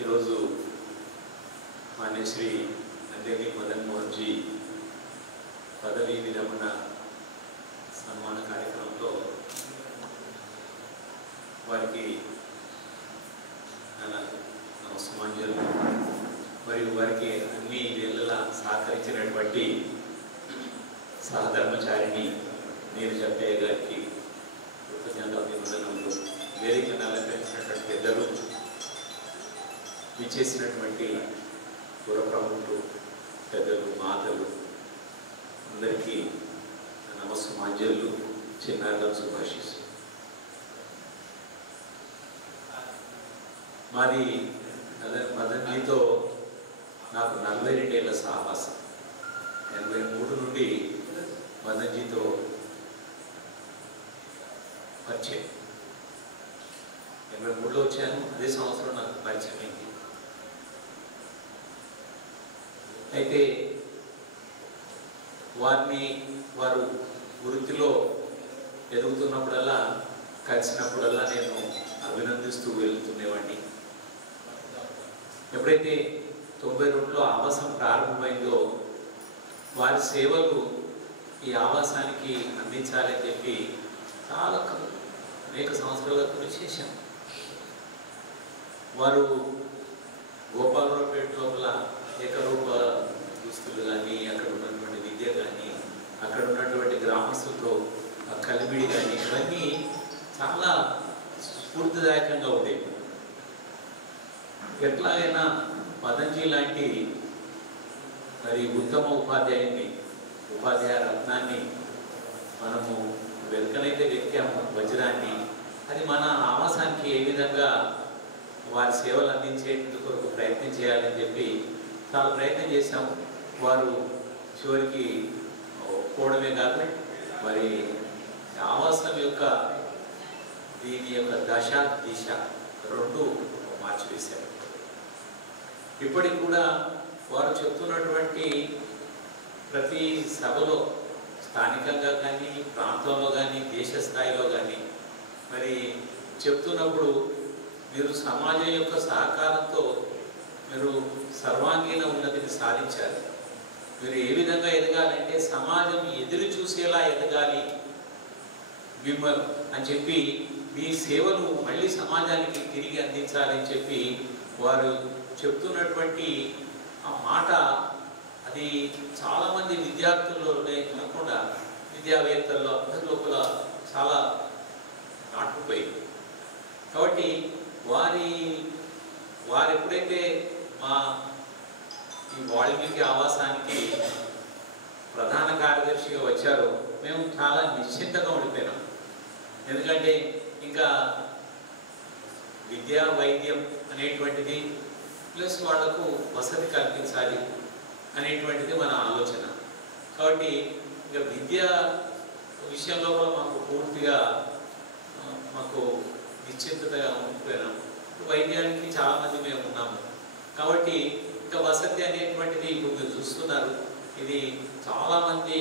ఈరోజు మాన్య శ్రీ నందేలి మదన్ మోహన్ జీ పదవీ విరమణ సన్మాన కార్యక్రమంలో వారికి నమస్మాంజలు మరియు వారికి అన్ని వేళలా సహకరించినటువంటి సహధర్మచారిణి నీరజ అక్కయ్య గారికి కృతజ్ఞతాభివందనములు. వేదికను అలంకరించినటువంటి పెద్దలు, విచ్చేసినటువంటి పుర ప్రముఖులు, పెద్దలు, మాతలు అందరికీ నమస్మాంజలు, చిన్నారుల శుభాశీస్సులు. మాది మదన్జీతో నాకు 42 ఏళ్ల సాహసం. 83 నుండి మదన్జీతో పరిచయం. 83లో వచ్చాను, అదే సంవత్సరం నాకు పరిచయం అయింది. అయితే వారు వృత్తిలో ఎదుగుతున్నప్పుడల్లా, కలిసినప్పుడల్లా నేను అభినందిస్తూ వెళ్తుండేవాడిని. ఎప్పుడైతే 92లో ఆవాసం ప్రారంభమైందో వారి సేవలు ఈ ఆవాసానికి అందించాలని చెప్పి చాలా అనేక సంవత్సరాలుగా కృషి చేశాం. వారు గోపాలరావుపేట లోపల ఏకరూప దుస్తులు కానీ, అక్కడ ఉన్నటువంటి విద్య కానీ, అక్కడ ఉన్నటువంటి గ్రామస్తులతో కలిమిడి కానీ, ఇవన్నీ చాలా స్ఫూర్తిదాయకంగా ఉండేవి. ఎట్లాగైనా మదన్జీ లాంటి మరి ఉత్తమ ఉపాధ్యాయ రత్నాన్ని మనము వెనుకనైతే వెతికాము, వజ్రాన్ని, అది మన ఆవాసానికి ఏ విధంగా వారి సేవలు అందించేందుకు ప్రయత్నం చేయాలని చెప్పి చాలా ప్రయత్నం చేశాము. వారు చివరికి ఒప్పుకోవడమే కాదు, మరి ఆవాసం యొక్క దీని యొక్క దశ దిశ రెండు మార్చివేశారు. ఇప్పటికి కూడా వారు చెప్తున్నటువంటి ప్రతి సభలో, స్థానికంగా కానీ, ప్రాంతంలో కానీ, దేశ స్థాయిలో కానీ మరి చెప్తున్నప్పుడు మీరు సమాజం యొక్క సహకారంతో మీరు సర్వాంగీణ ఉన్నతిని సాధించాలి. మీరు ఏ విధంగా ఎదగాలంటే సమాజం ఎదురు చూసేలా ఎదగాలి మిమ్మల్ని అని చెప్పి, మీ సేవలు మళ్ళీ సమాజానికి తిరిగి అందించాలని చెప్పి వారు చెప్తున్నటువంటి ఆ మాట, అది చాలామంది విద్యార్థుల్లోనే కాకుండా విద్యావేత్తల్లో అందరి లోపల చాలా నాటుకుపోయింది. కాబట్టి వారు ఎప్పుడైతే మా ఈ వాల్మీకి ఆవాసానికి ప్రధాన కార్యదర్శిగా వచ్చారో మేము చాలా నిశ్చింతగా ఉండిపోయినాం. ఎందుకంటే ఇంకా విద్యా వైద్యం అనేటువంటిది ప్లస్ వాళ్లకు వసతి కల్పించాలి అనేటువంటిది మన ఆలోచన. కాబట్టి ఇక విద్యా విషయంలో మాకు పూర్తిగా నిశ్చింతగా ఉండిపోయినాం. వైద్యానికి చాలామంది మేము ఉన్నాము. కాబట్టి ఇంకా వసతి అనేటువంటిది ఇప్పుడు మీరు చూస్తున్నారు, ఇది చాలామంది